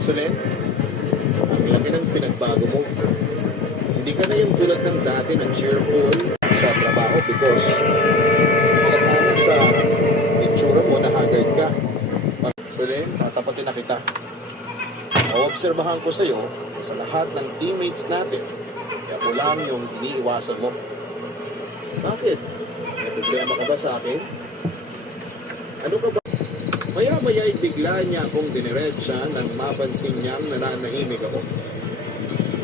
What's the name? Ang laki ng pinagbago mo. Hindi ka na yung tulad ng dati ng cheerful sa trabaho because pagkatama sa itsura mo, nahagad ka. So then, tatapatin na kita. Maobserbahan ko sa'yo sa lahat ng teammates natin. Kaya ko lang yung iniiwasan mo. Bakit? May problema ka ba sa akin? Ano ka ba? Maya-maya ay bigla niya akong diniretsa nang mapansin niyang nananahimik ako.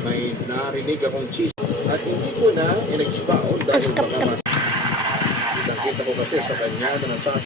May narinig akong cheese at hindi ko na in-expound dahil baka mas... Nakita ko kasi sa kanya na